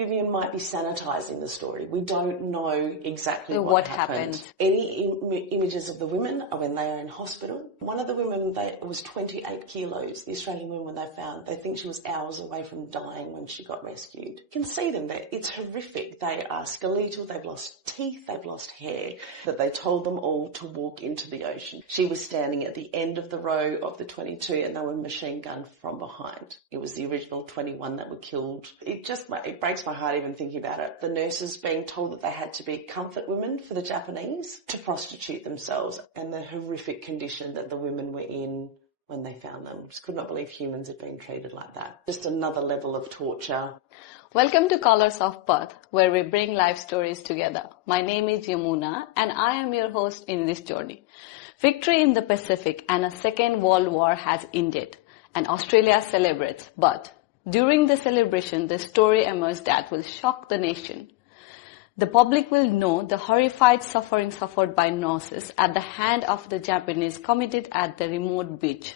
Vivian might be sanitising the story. We don't know exactly what happened. Any images of the women are when they are in hospital. One of the women, it was 28 kilos, the Australian women they found. They think she was hours away from dying when she got rescued. You can see them there. It's horrific. They are skeletal. They've lost teeth. They've lost hair. That they told them all to walk into the ocean. She was standing at the end of the row of the 22 and they were machine gunned from behind. It was the original 21 that were killed. It breaks my heart even thinking about it. The nurses being told that they had to be comfort women for the Japanese to prostitute themselves, and the horrific condition that the women were in when they found them. Just could not believe humans had been treated like that. Just another level of torture. Welcome to Colors of Perth, where we bring life stories together. My name is Yamuna and I am your host in this journey. Victory in the Pacific and a Second World War has ended, and Australia celebrates, but during the celebration, the story emerged that will shock the nation. The public will know the horrified suffering suffered by nurses at the hand of the Japanese committed at the remote beach,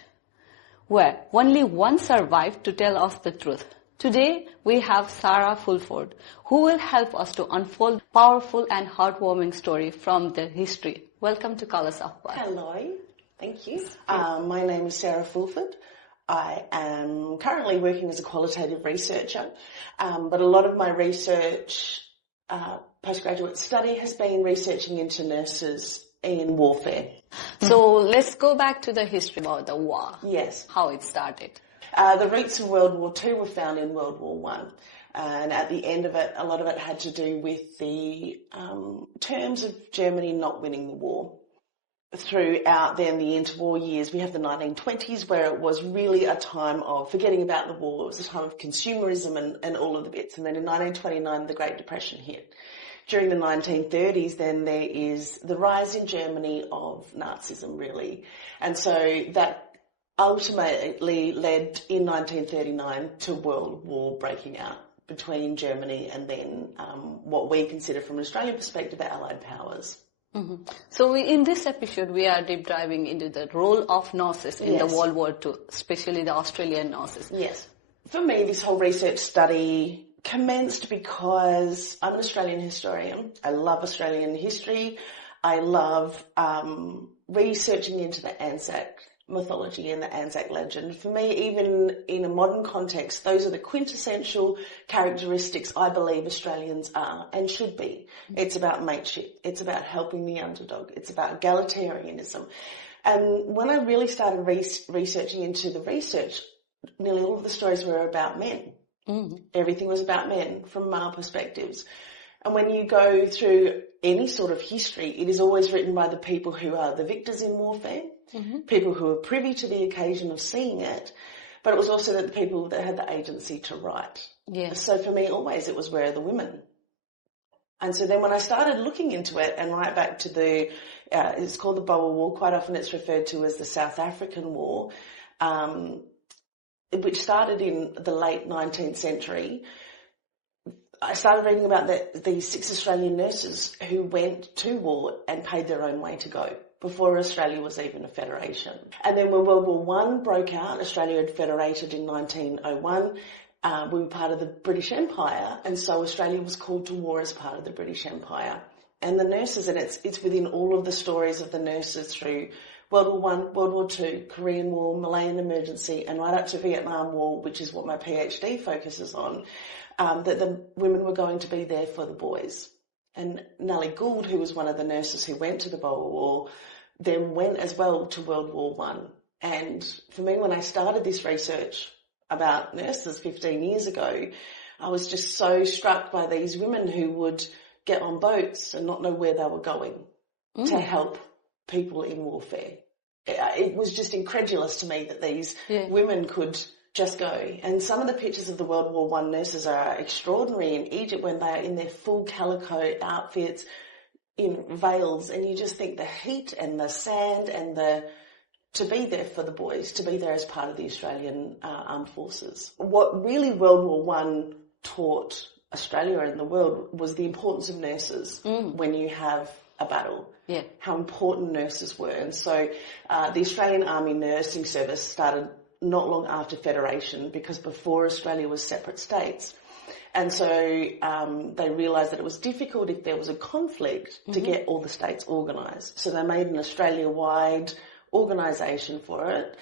where only one survived to tell us the truth. Today, we have Sarah Fulford, who will help us to unfold powerful and heartwarming story from the history. Welcome to Colours of Perth. Hello, thank you. My name is Sarah Fulford. I am currently working as a qualitative researcher, but a lot of my research, postgraduate study, has been researching into nurses in warfare. So let's go back to the history about the war. Yes. How it started. The roots of World War II were found in World War I. And at the end of it, a lot of it had to do with the terms of Germany not winning the war. Throughout then the interwar years, we have the 1920s, where it was really a time of forgetting about the war. It was a time of consumerism and all of the bits. And then in 1929, the Great Depression hit. During the 1930s, then there is the rise in Germany of Nazism, really. And so that ultimately led in 1939 to World War breaking out between Germany and then what we consider from an Australian perspective the Allied powers. Mm-hmm. So in this episode we are deep diving into the role of nurses in the World War II, especially the Australian nurses. Yes. For me, this whole research study commenced because I'm an Australian historian. I love Australian history. I love researching into the Anzac mythology and the Anzac legend. For me, even in a modern context, those are the quintessential characteristics I believe Australians are and should be. It's about mateship. It's about helping the underdog. It's about egalitarianism. And when I really started researching into the research, nearly all of the stories were about men. Mm-hmm. Everything was about men from male perspectives. And when you go through any sort of history, it is always written by the people who are the victors in warfare, people who are privy to the occasion of seeing it, but it was also the people that had the agency to write. Yeah. So for me, always it was where are the women? And so then when I started looking into it and right back to it's called the Boer War, quite often it's referred to as the South African War, which started in the late 19th century. I started reading about these 6 Australian nurses who went to war and paid their own way to go before Australia was even a federation. And then when World War I broke out, Australia had federated in 1901. We were part of the British Empire, and so Australia was called to war as part of the British Empire. And the nurses, and it's within all of the stories of the nurses through World War I, World War II, Korean War, Malayan Emergency, and right up to Vietnam War, which is what my PhD focuses on, that the women were going to be there for the boys. And Nellie Gould, who was one of the nurses who went to the Boer War, then went as well to World War I. And for me, when I started this research about nurses 15 years ago, I was just so struck by these women who would get on boats and not know where they were going to help people in warfare. It was just incredulous to me that these women could just go. And some of the pictures of the World War I nurses are extraordinary in Egypt when they are in their full calico outfits, in veils, and you just think the heat and the sand and to be there for the boys, to be there as part of the Australian Armed Forces. What really World War I taught Australia and the world was the importance of nurses when you have a battle, how important nurses were. And so the Australian Army Nursing Service started not long after Federation, because before Australia was separate states. And so they realised that it was difficult if there was a conflict to get all the states organised. So they made an Australia-wide organisation for it,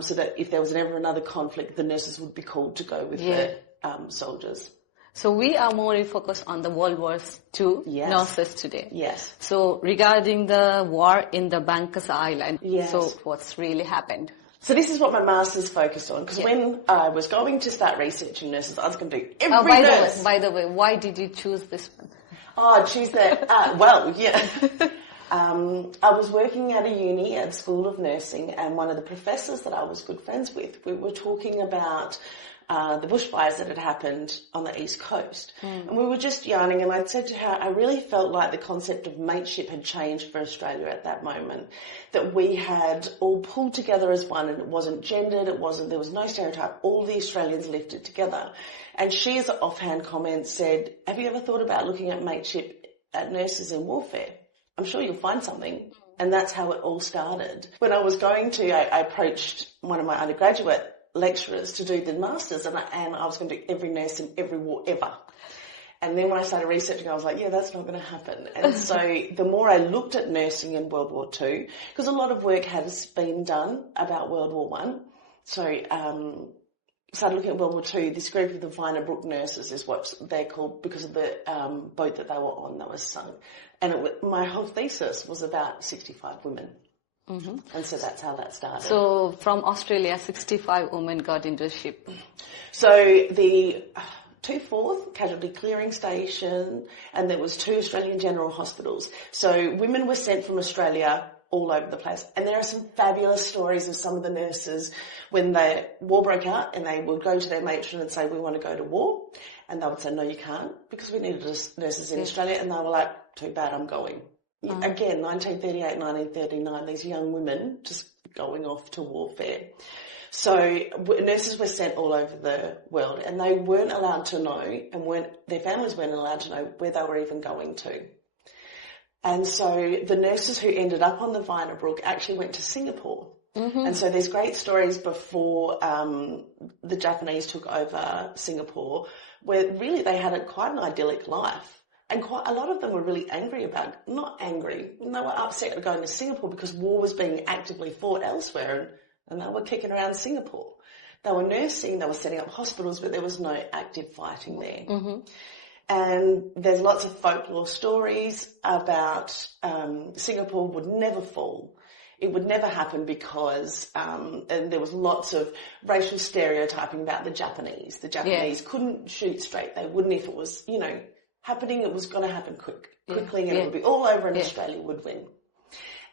so that if there was ever another conflict, the nurses would be called to go with the soldiers. So we are more focused on the World War II nurses today. Yes. So regarding the war in the Bangka Island, so what's really happened? So this is what my master's focused on, because when I was going to start researching nurses, I was going to do every nurse. By the way, why did you choose this one? Oh, choose that. I was working at a uni at School of Nursing, and one of the professors that I was good friends with, we were talking about the bushfires that had happened on the East Coast. And we were just yarning, and I'd said to her, I really felt like the concept of mateship had changed for Australia at that moment, that we had all pulled together as one, and it wasn't gendered, there was no stereotype, all the Australians lifted together. And she, as an offhand comment, said, have you ever thought about looking at mateship at nurses in warfare? I'm sure you'll find something. And that's how it all started. When I was going to, I approached one of my undergraduate lecturers to do the masters, and I was going to do every nurse in every war ever. And then when I started researching, I was like, that's not going to happen. And so the more I looked at nursing in World War II, because a lot of work has been done about World War I, so started looking at World War II, this group of the Vinabrook nurses is what they're called because of the boat that they were on that was sunk. And my whole thesis was about 65 women. And so that's how that started. So from Australia, 65 women got into a ship. So the 2/4 Casualty Clearing Station, and there was 2 Australian General Hospitals. So women were sent from Australia all over the place. And there are some fabulous stories of some of the nurses when the war broke out, and they would go to their matron and say, we want to go to war. And they would say, no, you can't, because we needed nurses in Australia. And they were like, too bad, I'm going. Again, 1938, 1939, these young women just going off to warfare. So nurses were sent all over the world, and they weren't allowed to know, and their families weren't allowed to know where they were even going to. And so the nurses who ended up on the Vinabrook actually went to Singapore. And so there's great stories before the Japanese took over Singapore, where really they had quite an idyllic life. And quite a lot of them were really angry not angry, they were upset at going to Singapore because war was being actively fought elsewhere, and they were kicking around Singapore. They were nursing, they were setting up hospitals, but there was no active fighting there. And there's lots of folklore stories about Singapore would never fall. It would never happen because and there was lots of racial stereotyping about the Japanese. The Japanese couldn't shoot straight. They wouldn't if it was, happening. It was going to happen quickly, and it would be all over, and Australia would win.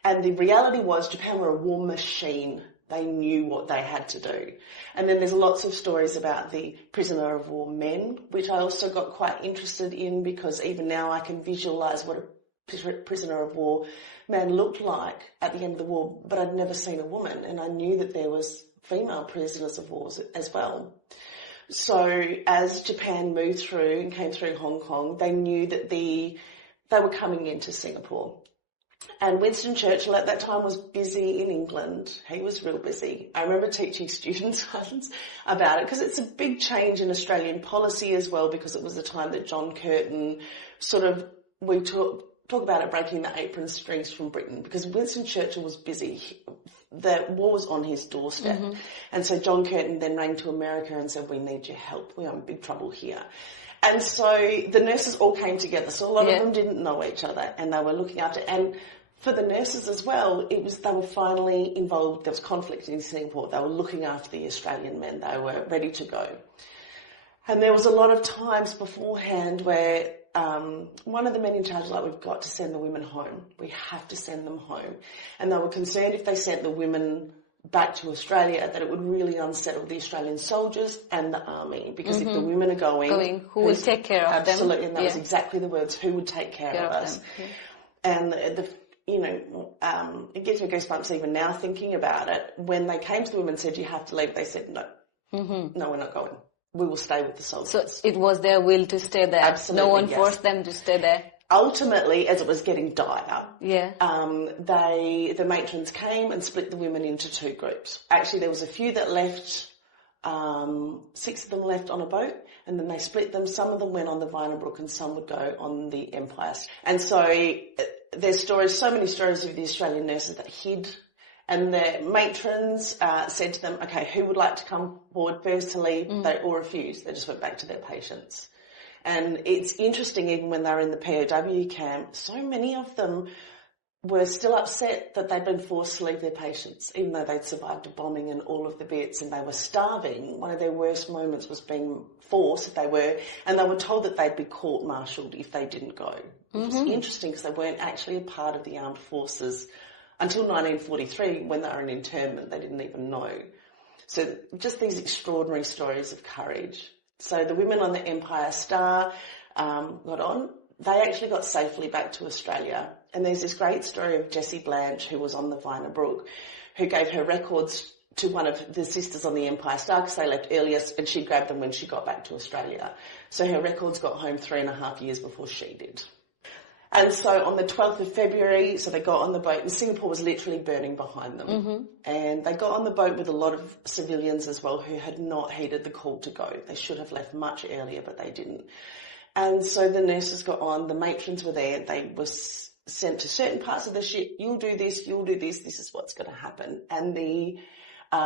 And the reality was Japan were a war machine. They knew what they had to do. And then there's lots of stories about the prisoner of war men, which I also got quite interested in, because even now I can visualise what a prisoner of war man looked like at the end of the war, but I'd never seen a woman, and I knew that there was female prisoners of war as well. So as Japan moved through and came through Hong Kong, they knew that they were coming into Singapore. And Winston Churchill at that time was busy in England. He was real busy. I remember teaching students once about it, because it's a big change in Australian policy as well, because it was the time that John Curtin we talk about it, breaking the apron strings from Britain, because Winston Churchill was busy. The war was on his doorstep. And so John Curtin then rang to America and said, we need your help. We are in big trouble here. And so the nurses all came together. So a lot of them didn't know each other, and they were looking after. And for the nurses as well, they were finally involved. There was conflict in Singapore. They were looking after the Australian men. They were ready to go. And there was a lot of times beforehand where one of the men in charge was like, we've got to send the women home. We have to send them home. And they were concerned if they sent the women back to Australia that it would really unsettle the Australian soldiers and the army, because if the women are going, who will take care of them? Absolutely, and that was exactly the words, who would take care of us. And it gives me goosebumps even now thinking about it. When they came to the women and said, you have to leave, they said, no, no, we're not going. We will stay with the soldiers. So it was their will to stay there. Absolutely, no one forced them to stay there. Ultimately, as it was getting dire, the matrons came and split the women into 2 groups. Actually, there was a few that left 6 of them left on a boat, and then they split them. Some of them went on the Vinabrook and some would go on the Empire. And so there's stories, so many stories of the Australian nurses that hid, and the matrons said to them, okay, who would like to come forward first to leave? They all refused. They just went back to their patients. And it's interesting, even when they were in the POW camp, so many of them were still upset that they'd been forced to leave their patients, even though they'd survived a bombing and all of the bits, and they were starving. One of their worst moments was being forced, and they were told that they'd be court-martialed if they didn't go. It was interesting because they weren't actually a part of the armed forces until 1943, when they were in internment. They didn't even know. So just these extraordinary stories of courage. So the women on the Empire Star got on. They actually got safely back to Australia. And there's this great story of Jessie Blanche, who was on the Vinabrook, who gave her records to one of the sisters on the Empire Star because they left earlier, and she grabbed them when she got back to Australia. So her records got home 3.5 years before she did. And so on the 12th of February, so they got on the boat, and Singapore was literally burning behind them. And they got on the boat with a lot of civilians as well who had not heeded the call to go. They should have left much earlier, but they didn't. And so the nurses got on, the matrons were there, they were sent to certain parts of the ship. You'll do this, this is what's going to happen. And the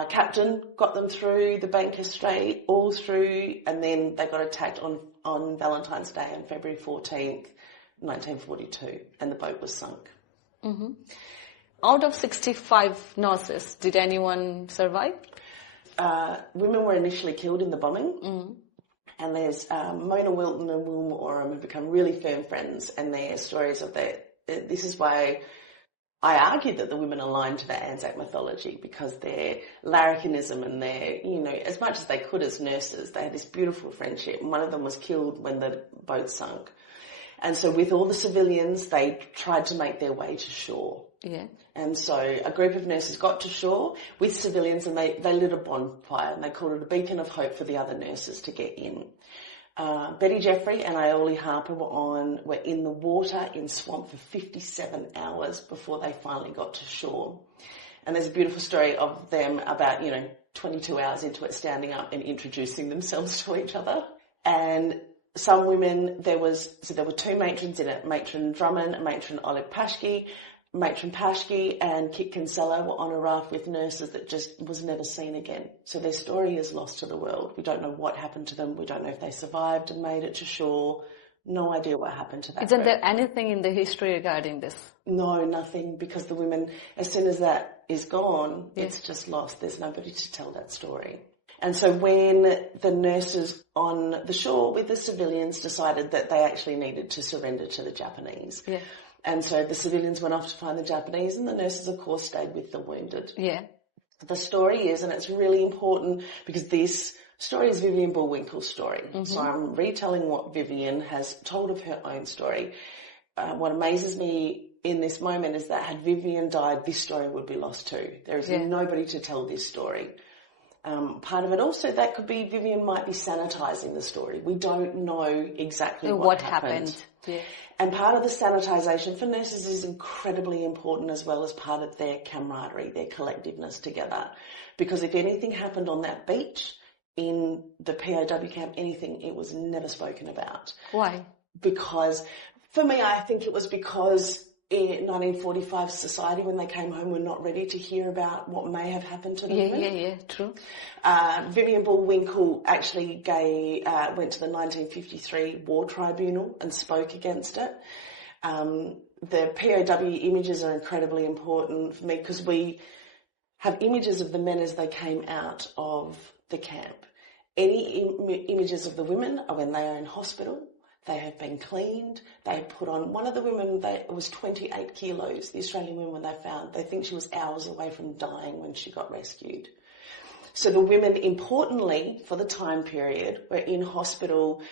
captain got them through the Bangka Strait, all through, and then they got attacked on Valentine's Day on February 14th. 1942, and the boat was sunk. Out of 65 nurses, did anyone survive? Women were initially killed in the bombing, and there's Mona Wilton and Wilma Oram have become really firm friends, and their stories of that. This is why I argued that the women aligned to the Anzac mythology, because their larrikinism and their, as much as they could as nurses, they had this beautiful friendship. And one of them was killed when the boat sunk. And so with all the civilians, they tried to make their way to shore. Yeah. And so a group of nurses got to shore with civilians, and they lit a bonfire, and they called it a beacon of hope for the other nurses to get in. Betty Jeffrey and Aioli Harper were in the water in swamp for 57 hours before they finally got to shore. And there's a beautiful story of them about, 22 hours into it, standing up and introducing themselves to each other. And some women, there were 2 matrons in it, Matron Drummond and Matron Oleg Pashke. Matron Pashke and Kit Kinsella were on a raft with nurses that just was never seen again. So their story is lost to the world. We don't know what happened to them. We don't know if they survived and made it to shore. No idea what happened to that. Isn't there anything in the history regarding this? No, nothing, because the women, as soon as that is gone, it's just lost. There's nobody to tell that story. And so when the nurses on the shore with the civilians decided that they actually needed to surrender to the Japanese. Yeah. And so the civilians went off to find the Japanese, and the nurses, of course, stayed with the wounded. Yeah. The story is, and it's really important because this story is Vivian Bullwinkel's story. So I'm retelling what Vivian has told of her own story. What amazes me in this moment is that had Vivian died, this story would be lost too. There is nobody to tell this story. Part of it also, that could be Vivian might be sanitising the story. We don't know exactly what happened. Yeah. And part of the sanitisation for nurses is incredibly important, as well as part of their camaraderie, their collectiveness together. Because if anything happened on that beach, in the POW camp, it was never spoken about. Why? Because, for me, I think it was because in 1945 society, when they came home, were not ready to hear about what may have happened to them. Yeah, true. Vivian Bullwinkel actually went to the 1953 War Tribunal and spoke against it. The POW images are incredibly important for me because we have images of the men as they came out of the camp. Any images of the women are when they are in hospital. They have been cleaned. They had put on, one of the women, it was 28 kilos, the Australian women they found. They think she was hours away from dying when she got rescued. So the women, importantly, for the time period, were in hospital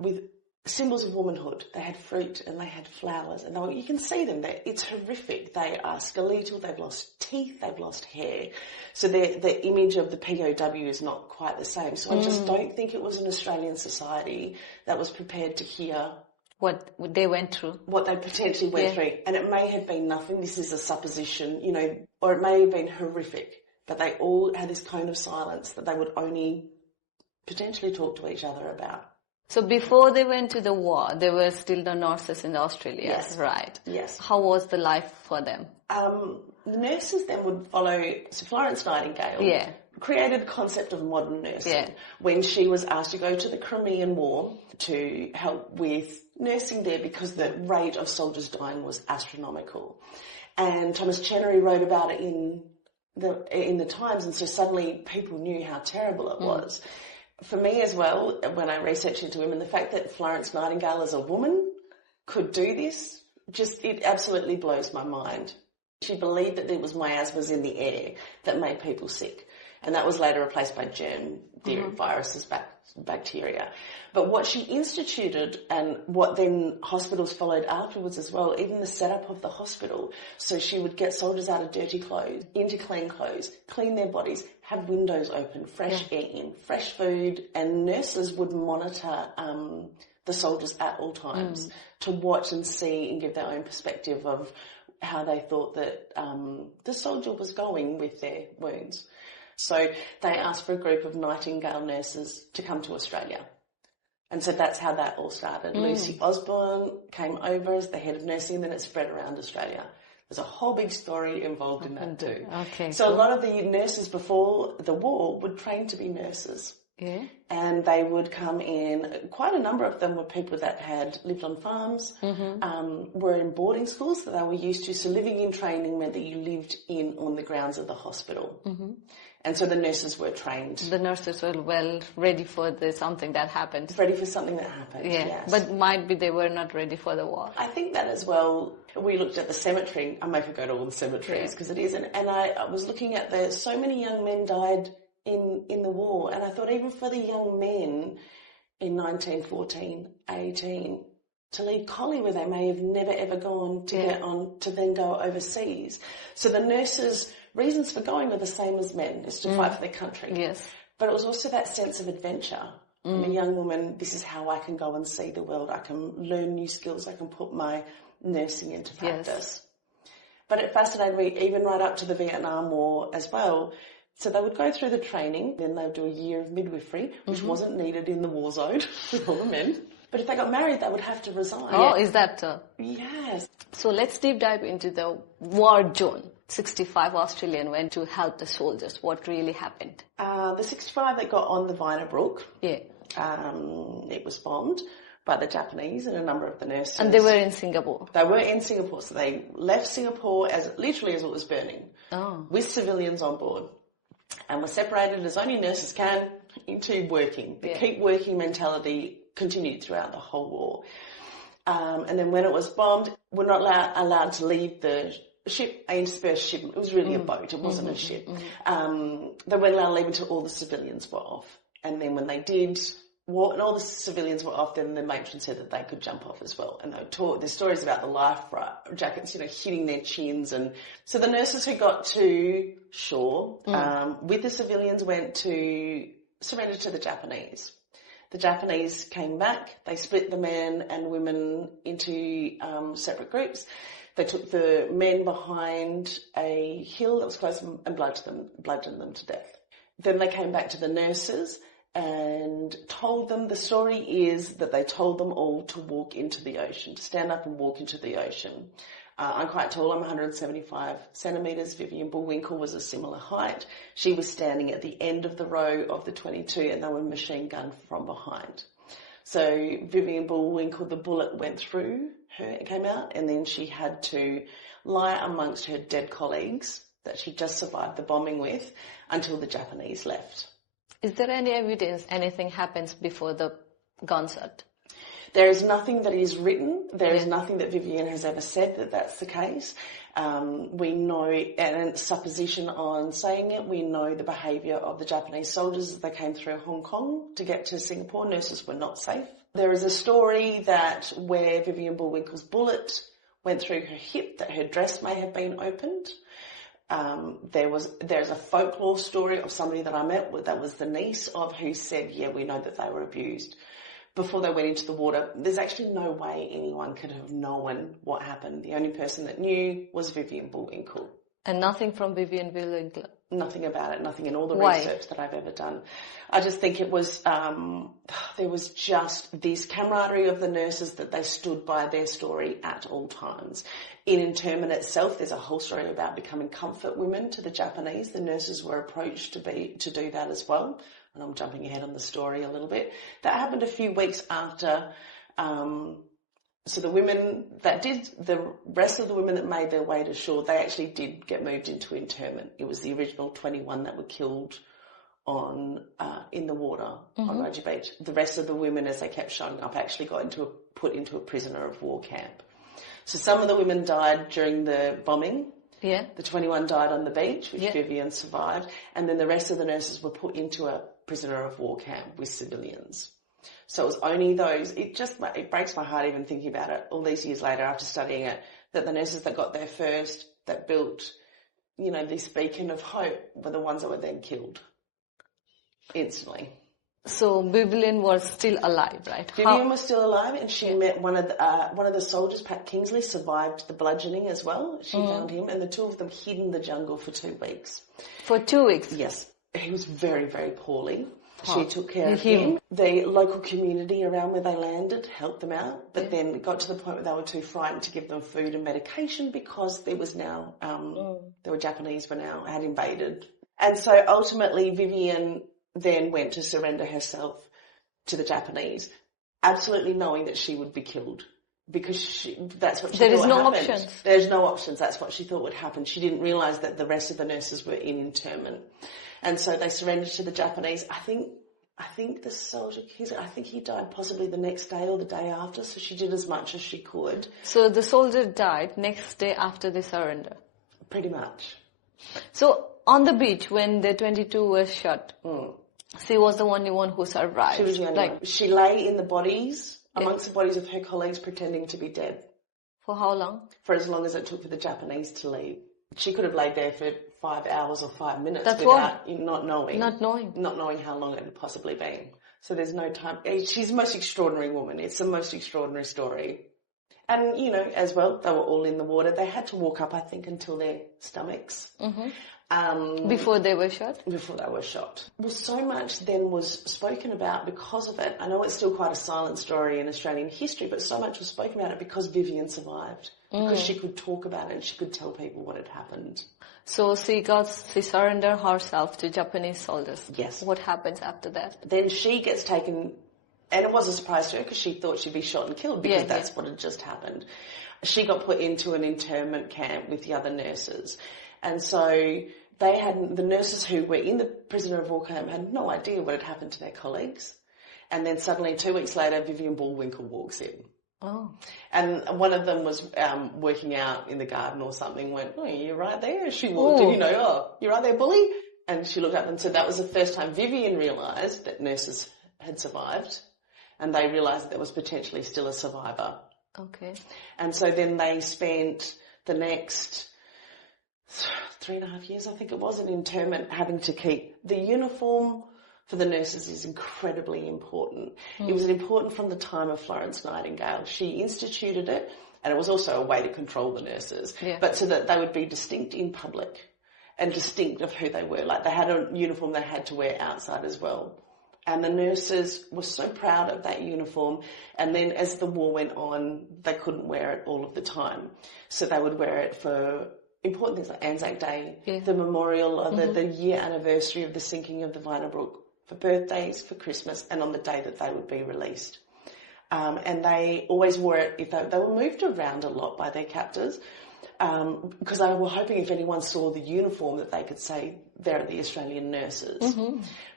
with symbols of womanhood. They had fruit and they had flowers, and you can see them. It's horrific. They are skeletal. They've lost teeth. They've lost hair. So the image of the POW is not quite the same. So I just don't think it was an Australian society that was prepared to hear what they went through, what they potentially went through. And it may have been nothing. This is a supposition, or it may have been horrific. but they all had this cone of silence that they would only potentially talk to each other about. So before they went to the war, they were still the nurses in Australia, Yes. Right? Yes. How was the life for them? The nurses then would follow, so Florence Nightingale created a concept of modern nursing when she was asked to go to the Crimean War to help with nursing there because the rate of soldiers dying was astronomical. And Thomas Chenery wrote about it in the Times, and so suddenly people knew how terrible it was. For me as well, when I researched into women, the fact that Florence Nightingale as a woman could do this, it absolutely blows my mind. She believed that there was miasmas in the air that made people sick, and that was later replaced by germ theory, viruses, bacteria. But what she instituted and what then hospitals followed afterwards as well, even the setup of the hospital, so she would get soldiers out of dirty clothes into clean clothes, clean their bodies, have windows open, fresh air in, fresh food, and nurses would monitor the soldiers at all times to watch and see and give their own perspective of how they thought that the soldier was going with their wounds. So they asked for a group of Nightingale nurses to come to Australia. And so that's how that all started. Lucy Osborne came over as the head of nursing, and then it spread around Australia. There's a whole big story involved in that too. Okay. So a lot of the nurses before the war would train to be nurses. Yeah. And they would come in, quite a number of them were people that had lived on farms, were in boarding schools that they were used to. So living in training meant that you lived on the grounds of the hospital. And so the nurses were trained. The nurses were well ready for something that happened. Ready for something that happened, yes. But might be they were not ready for the war. I think that as well. We looked at the cemetery. I make her go to all the cemeteries because it is. And I was looking at so many young men died in the war. And I thought even for the young men in 1914, 18, to leave Collie where they may have never ever gone to get on to then go overseas. So the nurses' reasons for going are the same as men, is to fight for their country. Yes. But it was also that sense of adventure. I'm a young woman, this is how I can go and see the world. I can learn new skills. I can put my nursing into practice. Yes. But it fascinated me even right up to the Vietnam War as well. So they would go through the training, then they would do a year of midwifery, which wasn't needed in the war zone with all the men. But if they got married, they would have to resign. Oh, is that? Yes. So let's deep dive into the war zone. 65 Australian went to help the soldiers. What really happened? The 65 that got on the Vinabrook, it was bombed by the Japanese and a number of the nurses. And they were in Singapore? They were in Singapore, so they left Singapore literally as it was burning, with civilians on board. And were separated as only nurses can into working. The keep working mentality continued throughout the whole war. And then when it was bombed, we're not allowed to leave the ship, a interspersed ship. It was really a boat, it wasn't a ship. They weren't allowed to leave until all the civilians were off. And then when they did, and all the civilians were off, then the matron said that they could jump off as well. And they taught the stories about the life jackets, hitting their chins. And so the nurses who got to shore with the civilians went to surrender to the Japanese. The Japanese came back. They split the men and women into separate groups. They took the men behind a hill that was close and bludgeoned them to death. Then they came back to the nurses and told them, the story is that they told them all to walk into the ocean, to stand up and walk into the ocean. I'm quite tall, I'm 175 centimetres. Vivian Bullwinkel was a similar height. She was standing at the end of the row of the 22 and they were machine gunned from behind. So Vivian Bullwinkel, the bullet went through her, it came out, and then she had to lie amongst her dead colleagues that she just survived the bombing with until the Japanese left. Is there any evidence anything happens before the gunshot? There is nothing that is written. There is nothing that Vivian has ever said that that's the case. We know, and it's supposition on saying it, we know the behaviour of the Japanese soldiers as they came through Hong Kong to get to Singapore. Nurses were not safe. There is a story that where Vivian Bullwinkel's bullet went through her hip, that her dress may have been opened. There's a folklore story of somebody that I met with that was the niece of who said, we know that they were abused before they went into the water. There's actually no way anyone could have known what happened. The only person that knew was Vivian Bullwinkel. And nothing from Vivian Bullwinkel? nothing about it, nothing in all the Why? research that I've ever done. I just think it was, there was just this camaraderie of the nurses that they stood by their story at all times. In internment itself, there's a whole story about becoming comfort women to the Japanese. The nurses were approached to do that as well. And I'm jumping ahead on the story a little bit. That happened a few weeks after, so the women that did, the rest of the women that made their way to shore, they actually did get moved into internment. It was the original 21 that were killed in the water on Roger Beach. The rest of the women, as they kept showing up, actually got put into a prisoner of war camp. So some of the women died during the bombing. Yeah. The 21 died on the beach, which Vivian survived. And then the rest of the nurses were put into a prisoner of war camp with civilians. So it was only those, it breaks my heart even thinking about it all these years later after studying it, that the nurses that got there first, that built, this beacon of hope, were the ones that were then killed instantly. So Vivian was still alive, right? Vivian was still alive, and she met one of the soldiers, Pat Kingsley, survived the bludgeoning as well. She found him, and the two of them hid in the jungle for 2 weeks. For 2 weeks? Yes. He was very, very poorly. She took care of him. The local community around where they landed helped them out, but then it got to the point where they were too frightened to give them food and medication because there was now, there were Japanese had invaded. And so ultimately Vivian then went to surrender herself to the Japanese, absolutely knowing that she would be killed because that's what she thought happened. There is no options. There's no options. That's what she thought would happen. She didn't realise that the rest of the nurses were in internment. And so they surrendered to the Japanese. I think the soldier, he died possibly the next day or the day after, so she did as much as she could. So the soldier died next day after the surrender? Pretty much. So on the beach when the 22 was shot, she was the only one who survived? She was the only one. She lay in the bodies, amongst the bodies of her colleagues, pretending to be dead. For how long? For as long as it took for the Japanese to leave. She could have laid there for 5 hours or 5 minutes not knowing how long it had possibly been. So there's no time. She's the most extraordinary woman. It's the most extraordinary story. And, as well, they were all in the water. They had to walk up, I think, until their stomachs. Before they were shot? Before they were shot. Well, so much then was spoken about because of it. I know it's still quite a silent story in Australian history, but so much was spoken about it because Vivian survived. Because she could talk about it and she could tell people what had happened. So she surrendered herself to Japanese soldiers. Yes. What happens after that? Then she gets taken, and it was a surprise to her because she thought she'd be shot and killed because that's what had just happened. She got put into an internment camp with the other nurses. And so the nurses who were in the prisoner of war camp had no idea what had happened to their colleagues. And then suddenly 2 weeks later, Vivian Bullwinkel walks in. Oh. And one of them was working out in the garden or something, went, "Oh, you're right there." She walked in, "You're right there, Bully." And she looked up and said that was the first time Vivian realised that nurses had survived, and they realised that there was potentially still a survivor. Okay. And so then they spent the next 3.5 years, I think it was, in internment, having to keep the uniform. For the nurses is incredibly important. It was important from the time of Florence Nightingale. She instituted it, and it was also a way to control the nurses, but so that they would be distinct in public and distinct of who they were. Like they had a uniform they had to wear outside as well. And the nurses were so proud of that uniform, and then as the war went on, they couldn't wear it all of the time. So they would wear it for important things like Anzac Day, the memorial of the year anniversary of the sinking of the Vinabrook, for birthdays, for Christmas, and on the day that they would be released. And they always wore it, if they were moved around a lot by their captors, because they were hoping if anyone saw the uniform that they could say they're the Australian nurses.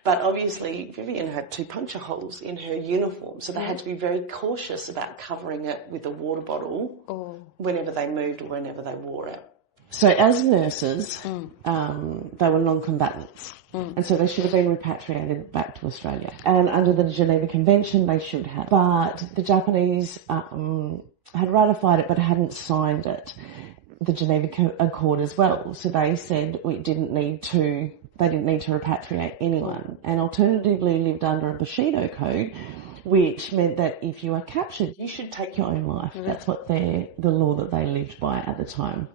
But obviously Vivian had 2 puncture holes in her uniform, so they had to be very cautious about covering it with a water bottle whenever they moved or whenever they wore it. So as nurses, they were non-combatants. And so they should have been repatriated back to Australia. And under the Geneva Convention, they should have. But the Japanese had ratified it but hadn't signed it, the Geneva Accord as well. So they said they didn't need to repatriate anyone. And alternatively lived under a Bushido Code, which meant that if you are captured, you should take your own life. That's what the law that they lived by at the time.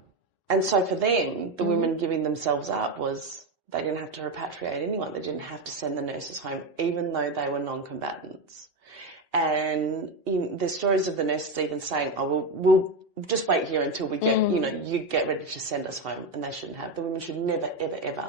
And so for them, the women giving themselves up was They didn't have to repatriate anyone. They didn't have to send the nurses home, even though they were non-combatants. And there's stories of the nurses even saying, oh, we'll just wait here until we get, you get ready to send us home. And they shouldn't have. The women should never, ever, ever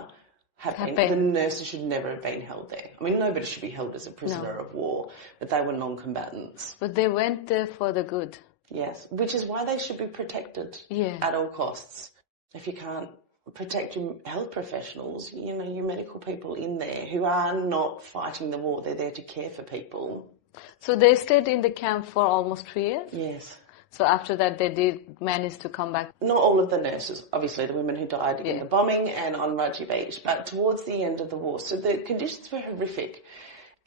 have been. The nurses should never have been held there. I mean, nobody should be held as a prisoner of war, but they were non-combatants. But they went there for the good. Yes, which is why they should be protected at all costs. If you can't protect your health professionals, your medical people in there who are not fighting the war, they're there to care for people. So they stayed in the camp for almost 3 years? Yes. So after that they did manage to come back? Not all of the nurses, obviously the women who died in the bombing and on Raji Beach, but towards the end of the war. So the conditions were horrific.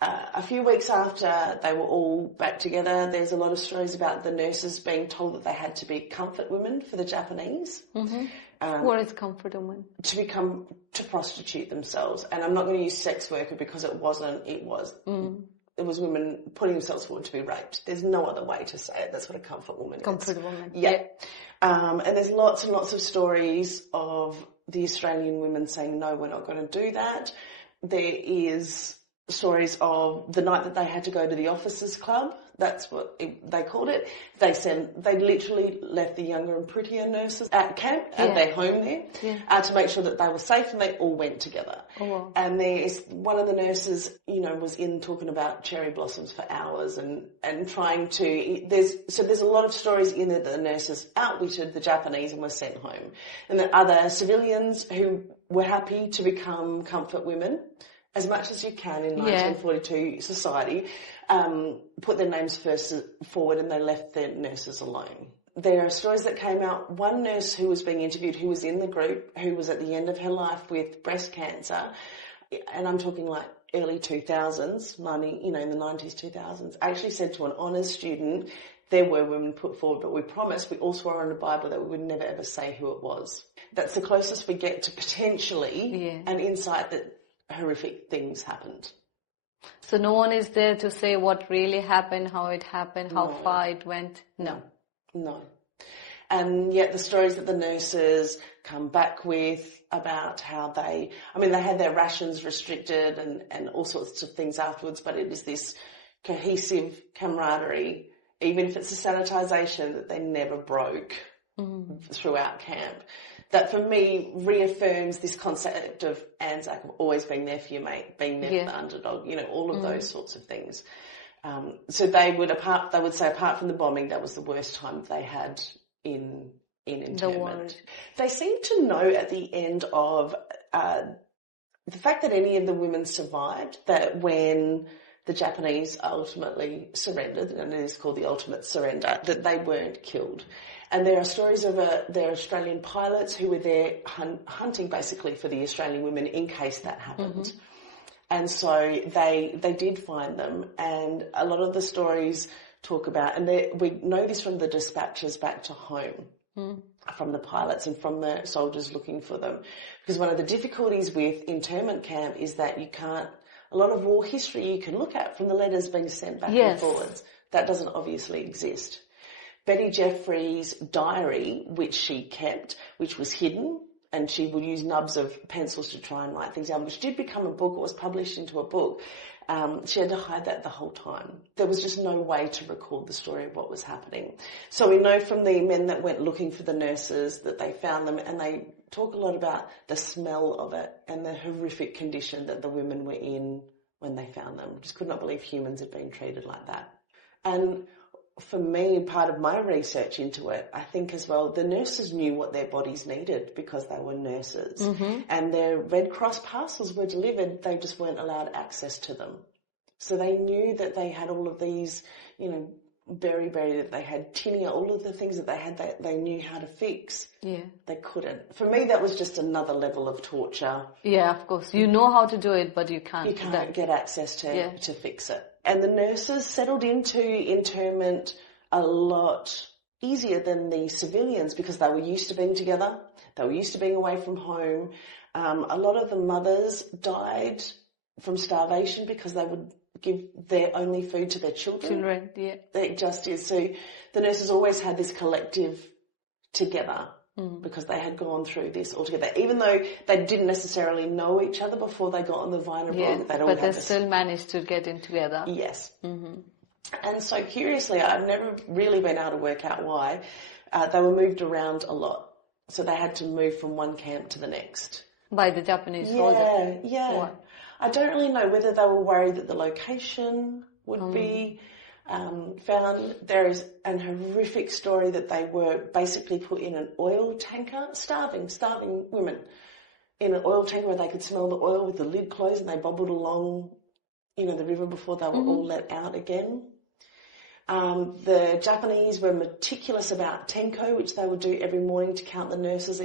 A few weeks after they were all back together, there's a lot of stories about the nurses being told that they had to be comfort women for the Japanese. Mm-hmm. What is comfort women? To prostitute themselves. And I'm not going to use sex worker because it was women putting themselves forward to be raped. There's no other way to say it. That's what a comfort woman is. Comfort woman. Yeah. And there's lots and lots of stories of the Australian women saying, no, we're not going to do that. There is stories of the night that they had to go to the officers' club. That's what they called it. They said they literally left the younger and prettier nurses at camp at their home there to make sure that they were safe, and they all went together. Oh, wow. And there's one of the nurses, was in talking about cherry blossoms for hours and trying to. There's a lot of stories in there that the nurses outwitted the Japanese and were sent home, and that other civilians who were happy to become comfort women, as much as you can in 1942 society, put their names forward, and they left their nurses alone. There are stories that came out. One nurse who was being interviewed, who was in the group, who was at the end of her life with breast cancer, and I'm talking like early 2000s, in the 90s, 2000s, actually said to an honours student, there were women put forward, but we promised, we all swore on the Bible that we would never ever say who it was. That's the closest we get to potentially an insight that horrific things happened. So no one is there to say what really happened, how it happened, how far it went? No. And yet the stories that the nurses come back with about how they had their rations restricted and all sorts of things afterwards, but it is this cohesive camaraderie, even if it's a sanitisation that they never broke throughout camp. That for me reaffirms this concept of Anzac, of always being there for your mate, being there for the underdog, all of those sorts of things. So they would say apart from the bombing, that was the worst time they had in internment. They seem to know at the end of the fact that any of the women survived, that when the Japanese ultimately surrendered, and it is called the ultimate surrender, that they weren't killed. And there are stories of their Australian pilots who were there hunting basically for the Australian women in case that happened. And so they did find them, and a lot of the stories talk about, and we know this from the dispatches back to home, from the pilots and from the soldiers looking for them. Because one of the difficulties with internment camp is that you can't, a lot of war history you can look at from the letters being sent back and forwards. That doesn't obviously exist. Betty Jeffrey's diary, which she kept, which was hidden, and she would use nubs of pencils to try and write things down, which did become a book, or was published into a book. She had to hide that the whole time. There was just no way to record the story of what was happening. So we know from the men that went looking for the nurses that they found them, and they talk a lot about the smell of it and the horrific condition that the women were in when they found them. Just could not believe humans had been treated like that. And for me, part of my research into it, I think as well, the nurses knew what their bodies needed because they were nurses. And their Red Cross parcels were delivered, they just weren't allowed access to them. So they knew that they had all of these, beriberi, that they had tinea, all of the things that they had, they knew how to fix. They couldn't. For me, that was just another level of torture. Yeah, of course. You know how to do it, but you can't. You can't get access to fix it. And the nurses settled into internment a lot easier than the civilians because they were used to being together. They were used to being away from home. A lot of the mothers died from starvation because they would give their only food to their children. Yeah. It just is. So the nurses always had this collective together because they had gone through this all together. Even though they didn't necessarily know each other before they got on the Viner blog, but they still managed to get in together. Yes. And so curiously, I've never really been able to work out why. They were moved around a lot. So they had to move from one camp to the next. By the Japanese soldiers? Yeah. What? I don't really know whether they were worried that the location would be found. There is an horrific story that they were basically put in an oil tanker, starving women, in an oil tanker where they could smell the oil with the lid closed, and they bobbled along, the river before they were all let out again. The Japanese were meticulous about tenko, which they would do every morning to count the nurses,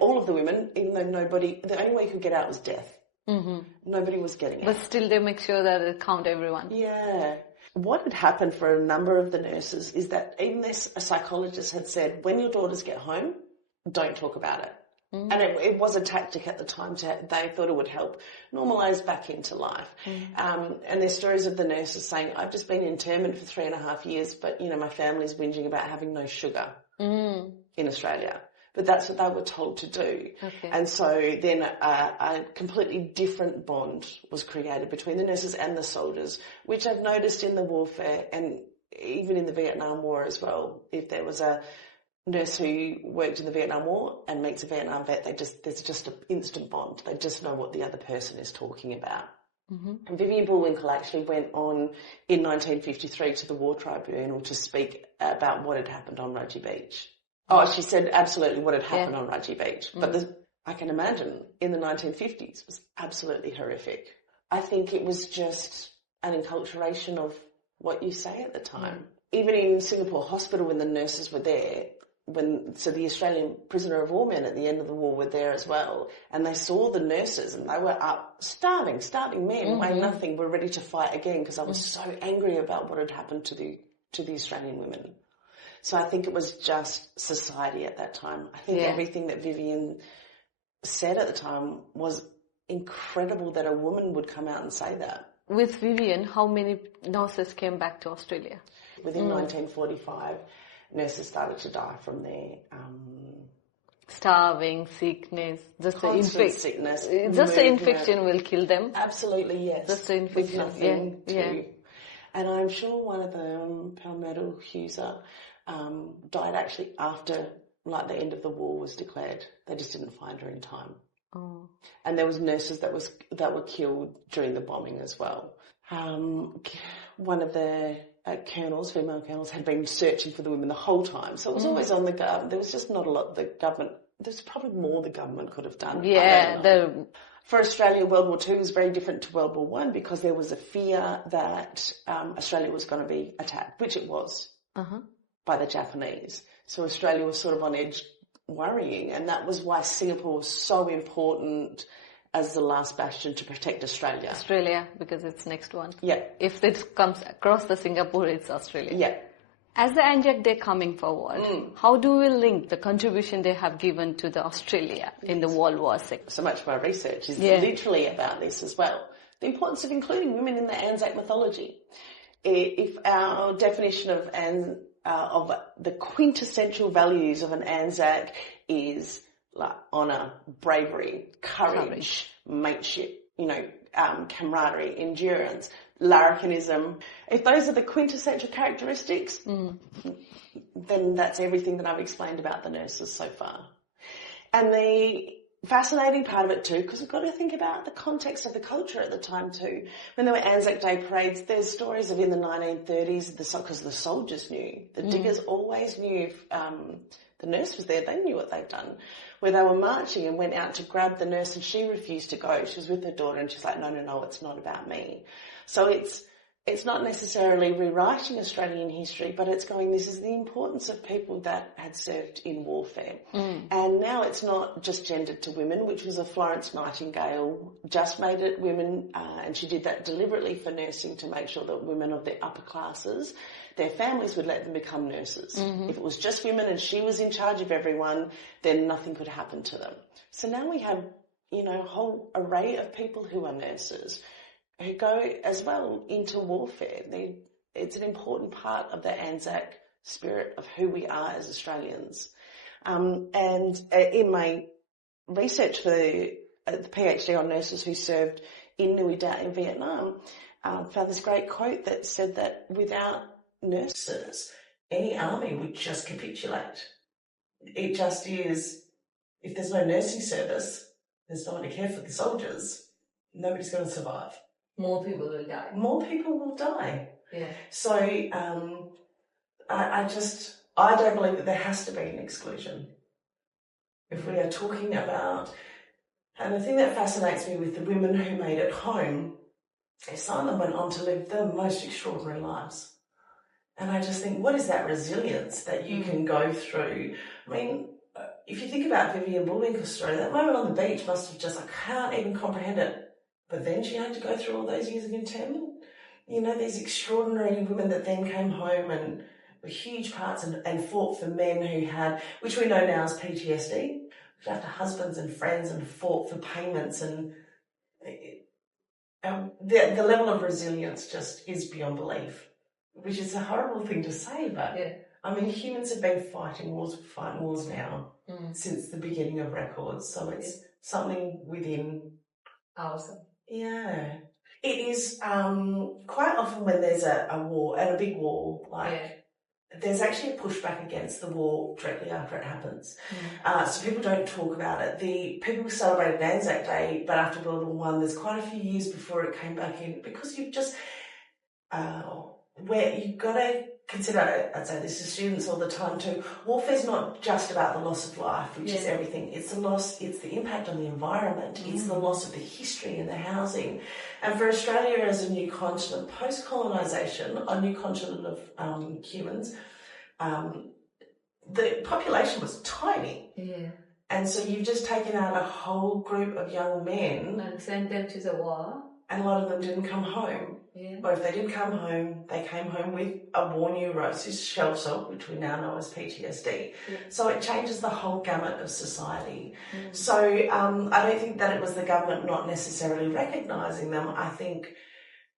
all of the women, even though the only way you could get out was death. Nobody was getting out. But still they make sure that they count everyone. Yeah. What had happened for a number of the nurses is that even a psychologist had said, when your daughters get home, don't talk about it. And it was a tactic at the time. They thought it would help normalise back into life. And there's stories of the nurses saying, I've just been in internment for 3.5 years, but, my family's whinging about having no sugar in Australia. But that's what they were told to do. Okay. And so then a completely different bond was created between the nurses and the soldiers, which I've noticed in the warfare and even in the Vietnam War as well. If there was a nurse who worked in the Vietnam War and meets a Vietnam vet, there's just an instant bond. They just know what the other person is talking about. And Vivian Bullwinkel actually went on in 1953 to the War Tribunal to speak about what had happened on Raji Beach. Oh, she said absolutely what had happened on Raji Beach. But I can imagine in the 1950s it was absolutely horrific. I think it was just an enculturation of what you say at the time. Even in Singapore Hospital when the nurses were there, so the Australian prisoner of war men at the end of the war were there as well, and they saw the nurses and they were up starving men, weighing nothing, were ready to fight again because I was so angry about what had happened to the Australian women. So I think it was just society at that time. I think everything that Vivian said at the time was incredible that a woman would come out and say that. With Vivian, how many nurses came back to Australia? Within 1945, nurses started to die from their starving, sickness, just the sickness. Just the infection will kill them. Absolutely, yes. Just the infection. Nothing And I'm sure one of them, Palmetto Huser, died actually after the end of the war was declared. They just didn't find her in time. And there was nurses that were killed during the bombing as well. One of the colonels, female colonels, had been searching for the women the whole time. So it was always on the government. There was just not a lot the government, there's probably more the government could have done. For Australia, World War II was very different to World War I because there was a fear that Australia was going to be attacked, which it was by the Japanese. So Australia was sort of on edge worrying, and that was why Singapore was so important as the last bastion to protect Australia. Australia, because it's next one. Yeah. If it comes across the Singapore, it's Australia. Yeah. As the Anzac Day coming forward, how do we link the contribution they have given to the Australia in the World War VI? So much of my research is literally about this as well. The importance of including women in the Anzac mythology. If our definition of the quintessential values of an Anzac is like honour, bravery, courage, mateship, camaraderie, endurance, larrikinism. If those are the quintessential characteristics, then that's everything that I've explained about the nurses so far. And the fascinating part of it too, because we've got to think about the context of the culture at the time too. When there were Anzac Day parades, there's stories of in the 1930s, because the soldiers knew. The diggers always knew if the nurse was there, they knew what they'd done. Where they were marching and went out to grab the nurse and she refused to go. She was with her daughter and she's like, no, it's not about me. So it's not necessarily rewriting Australian history, but it's going, this is the importance of people that had served in warfare. And now it's not just gendered to women, which was a Florence Nightingale just made it women, and she did that deliberately for nursing to make sure that women of the upper classes, their families would let them become nurses. If it was just women and she was in charge of everyone, then nothing could happen to them. So now we have, a whole array of people who are nurses who go as well into warfare. It's an important part of the Anzac spirit of who we are as Australians. And in my research for the PhD on nurses who served in Nui Dat in Vietnam, found this great quote that said that without nurses, any army would just capitulate. It just is, if there's no nursing service, there's no one to care for the soldiers, nobody's going to survive. More people will die. More people will die. Yeah. So I don't believe that there has to be an exclusion. If we are talking about, and the thing that fascinates me with the women who made it home is some of them went on to live the most extraordinary lives. And I just think, what is that resilience that you can go through? I mean, if you think about Vivian Bullwinkel's story, that moment on the beach must have just, I can't even comprehend it. But then she had to go through all those years of internment. You know, these extraordinary women that then came home and were huge parts and fought for men who had, which we know now as PTSD, after husbands and friends and fought for payments, and the level of resilience just is beyond belief, which is a horrible thing to say, but I mean, humans have been fighting wars now since the beginning of records, so it's something within Awesome. Yeah. It is quite often when there's a war, and a big war, there's actually a pushback against the war directly after it happens. So people don't talk about it. The people celebrated Anzac Day, but after World War One, there's quite a few years before it came back in, because you've just where you've got to consider, I'd say this to students all the time too, warfare's not just about the loss of life, which is everything. It's the loss, it's the impact on the environment, it's the loss of the history and the housing. And for Australia as a new continent, post-colonisation, a new continent of humans, the population was tiny. Yeah. And so you've just taken out a whole group of young men. And sent them to the war. And a lot of them didn't come home. Yeah. Or if they did come home, they came home with a war neurosis, shell shock, which we now know as PTSD. Yeah. So it changes the whole gamut of society. So I don't think that it was the government not necessarily recognising them. I think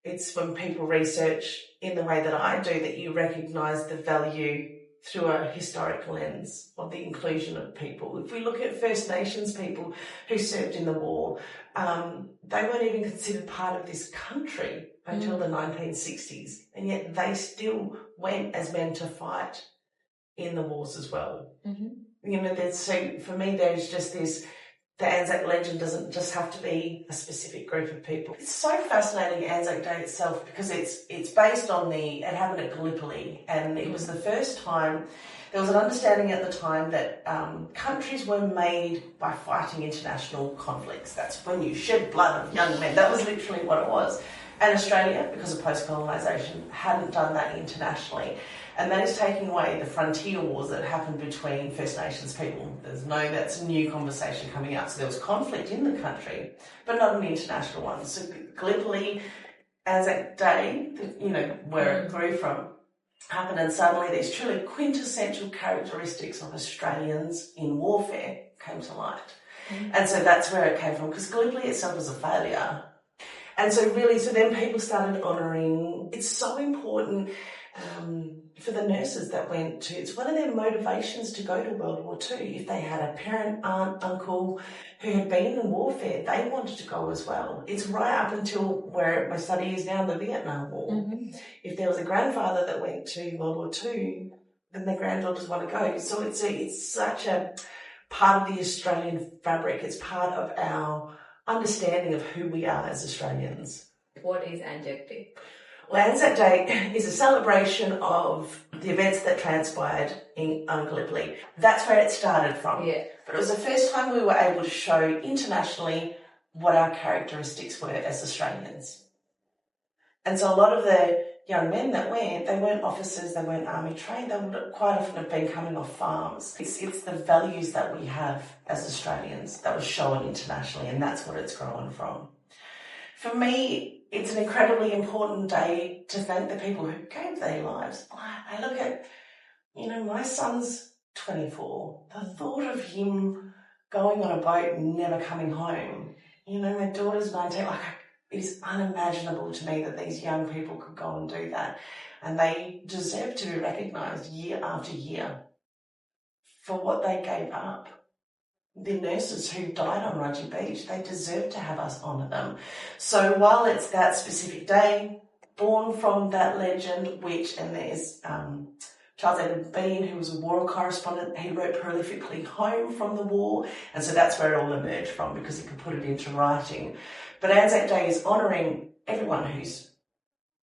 it's when people research in the way that I do that you recognise the value through a historic lens of the inclusion of people. If we look at First Nations people who served in the war, they weren't even considered part of this country until the 1960s, and yet they still went as men to fight in the wars as well. You know, so for me there's just this, the Anzac legend doesn't just have to be a specific group of people. It's so fascinating, Anzac Day itself, because it's based on it happened at Gallipoli, and it was the first time, there was an understanding at the time that countries were made by fighting international conflicts. That's when you shed blood of young men. That was literally what it was. And Australia, because of post-colonisation, hadn't done that internationally. And that is taking away the frontier wars that happened between First Nations people. That's a new conversation coming out. So there was conflict in the country, but not an international one. So Gallipoli, Anzac Day, you know, where it grew from, happened, and suddenly these truly quintessential characteristics of Australians in warfare came to light. And so that's where it came from, because Gallipoli itself was a failure. And so then people started honouring. It's so important for the nurses that went to, it's one of their motivations to go to World War II. If they had a parent, aunt, uncle who had been in warfare, they wanted to go as well. It's right up until where my study is now, the Vietnam War. If there was a grandfather that went to World War II, then their granddaughters want to go. So it's such a part of the Australian fabric. It's part of our understanding of who we are as Australians. What is Anzac Day? Well, Anzac Day is a celebration of the events that transpired on Gallipoli. That's where it started from. Yeah. But it was the first time we were able to show internationally what our characteristics were as Australians. And so a lot of the young men that went, they weren't officers, they weren't army trained, they would quite often have been coming off farms. It's the values that we have as Australians that was shown internationally, and that's what it's grown from. For me, it's an incredibly important day to thank the people who gave their lives. I look at, you know, my son's 24. The thought of him going on a boat and never coming home. You know, my daughter's 19. It is unimaginable to me that these young people could go and do that. And they deserve to be recognised year after year for what they gave up. The nurses who died on Raji Beach, they deserve to have us honour them. So while it's that specific day, born from that legend, and there's Charles Edward Bean, who was a war correspondent, he wrote prolifically home from the war, and so that's where it all emerged from, because he could put it into writing. But Anzac Day is honouring everyone who's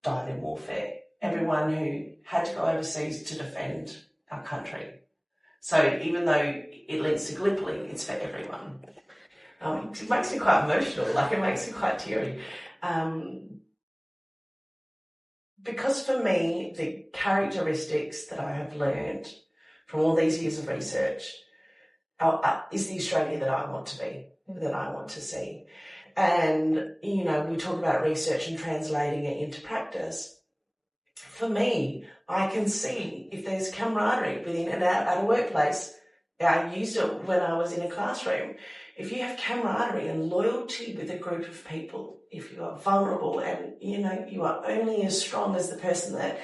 died in warfare, everyone who had to go overseas to defend our country. So even though it links to Gallipoli, it's for everyone. It makes me quite emotional, it makes me quite teary. Because for me, the characteristics that I have learned from all these years of research is the Australia that I want to be, that I want to see. And, we talk about research and translating it into practice. For me, I can see if there's camaraderie within and out at a workplace. I used it when I was in a classroom. If you have camaraderie and loyalty with a group of people, if you are vulnerable and, you are only as strong as the person that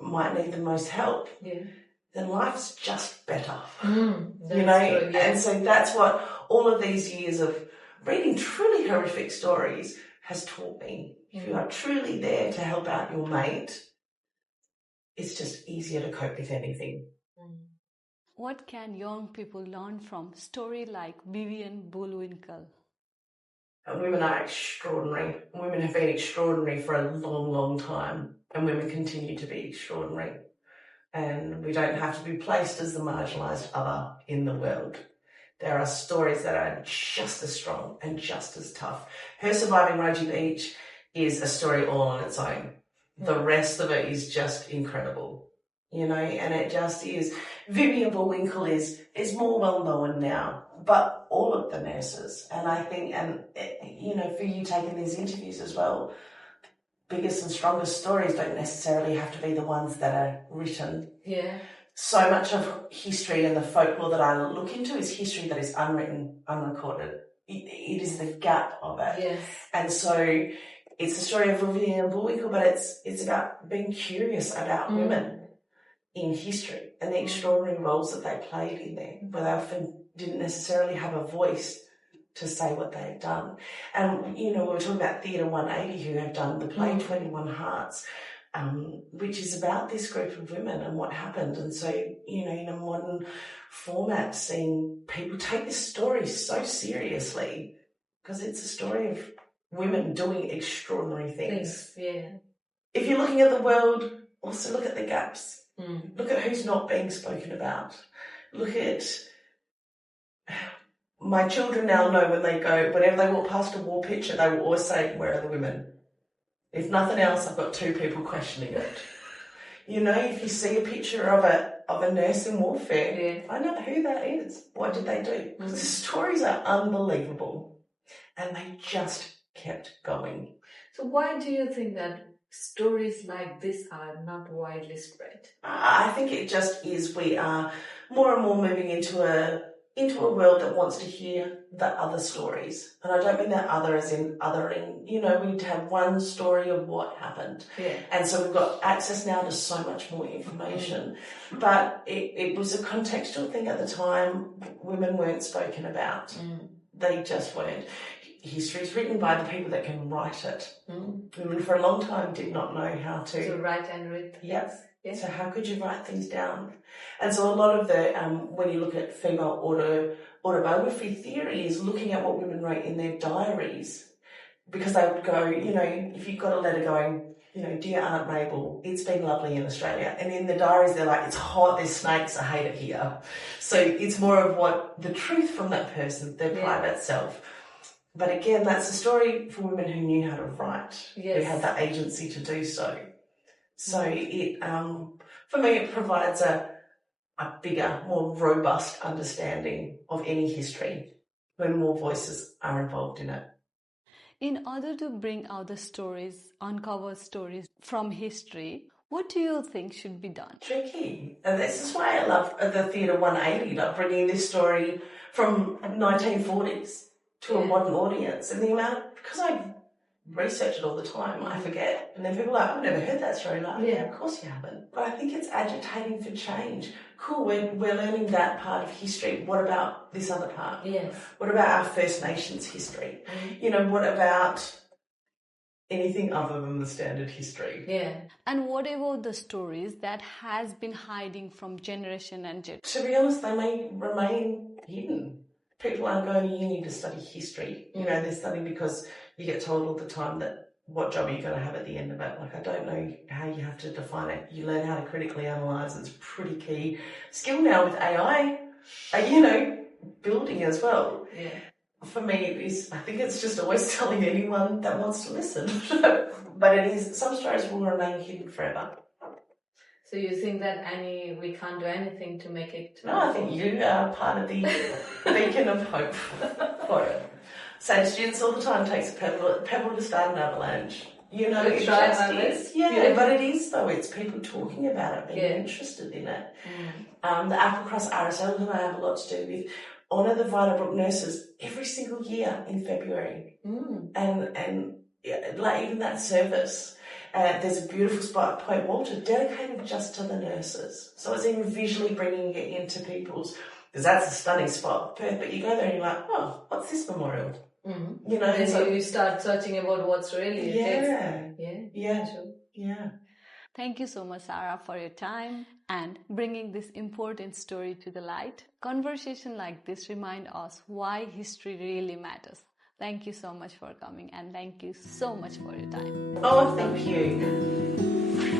might need the most help, then life's just better. True, yeah. And so that's what all of these years of reading truly horrific stories has taught me. If you are truly there to help out your mate, it's just easier to cope with anything. What can young people learn from story like Vivian Bullwinkel? Women are extraordinary. Women have been extraordinary for a long, long time, and women continue to be extraordinary. And we don't have to be placed as the marginalised other in the world. There are stories that are just as strong and just as tough. Her surviving Raji Beach is a story all on its own. The rest of it is just incredible, and it just is. Vivian Bullwinkel is more well known now, but all of the nurses, and I think, for you taking these interviews as well, biggest and strongest stories don't necessarily have to be the ones that are written. Yeah. So much of history and the folklore that I look into is history that is unwritten, unrecorded. It is the gap of it. Yes. And so it's the story of Vivian Bullwinkel, but it's about being curious about women in history and the extraordinary roles that they played in there, where they often didn't necessarily have a voice to say what they had done. And, we were talking about Theatre 180, who have done the play 21 Hearts, which is about this group of women and what happened. And so, in a modern format, seeing people take this story so seriously, because it's a story of women doing extraordinary things. Yeah. If you're looking at the world, also look at the gaps. Look at who's not being spoken about. Look at... My children now know whenever they walk past a war picture, they will always say, "Where are the women?" If nothing else, I've got two people questioning it. If you see a picture of a nurse in warfare, I know who that is. What did they do? Because the stories are unbelievable. And they just kept going. So why do you think that stories like this are not widely spread? I think it just is. We are more and more moving into a world that wants to hear the other stories. And I don't mean that other as in othering. We need to have one story of what happened. Yeah. And so we've got access now to so much more information. But it was a contextual thing at the time. Women weren't spoken about. They just weren't. History is written by the people that can write it. Women for a long time did not know how to write and read. Yep. Yeah. So how could you write things down? And so a lot of the, when you look at female autobiography theory, is looking at what women wrote in their diaries, because they would go, if you've got a letter going, "Dear Aunt Mabel, it's been lovely in Australia," and in the diaries they're like, "It's hot, there's snakes, I hate it here." So it's more of what the truth from that person, their private self. But again, that's a story for women who knew how to write, who had the agency to do so. So it, for me, it provides a bigger, more robust understanding of any history when more voices are involved in it. In order to bring out the stories, uncover stories from history, what do you think should be done? Tricky. And this is why I love the Theatre 180, like bringing this story from 1940s to a modern audience. And the amount, because I research it all the time. I forget. And then people are like, I've never heard that story. Like, yeah, of course you haven't. But I think it's agitating for change. Cool, we're learning that part of history. What about this other part? Yes. What about our First Nations history? You know, what about anything other than the standard history? Yeah. And what about the stories that has been hiding from generation and generation? To be honest, they may remain hidden. People aren't going to uni to study history. You know, they're studying because you get told all the time that what job are you going to have at the end of it. Like, I don't know how you have to define it. You learn how to critically analyse. It's a pretty key skill now with AI, you know, building as well. Yeah. For me, I think it's just always telling anyone that wants to listen. But it is, some stories will remain hidden forever. So you think that we can't do anything to make it... No, I think you are part of the beacon of hope for it. Same students all the time takes a pebble to start an avalanche. You know, it just is. Yeah, but it is though. It's people talking about it, being interested in it. The Applecross RSL, who I have a lot to do with, honour the Vinabrook nurses every single year in February. And like even that service. There's a beautiful spot at Point Walter dedicated just to the nurses. So it's even visually bringing it into people's, because that's a stunning spot, Perth, but you go there and you're like, oh, what's this memorial? You know, and so you start searching about what's really Yeah. Thank you so much, Sarah, for your time and bringing this important story to the light. Conversation like this remind us why history really matters. Thank you so much for coming, and thank you so much for your time. Oh, thank you.